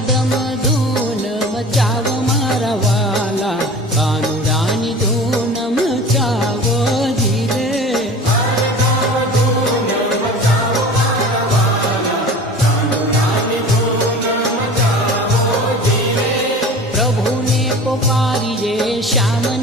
દમ ધૂન મચાવો મારા વાલા, કાનુડાની ધૂન મચાવો જીરે. પ્રભુને પોકારીએ શ્યામ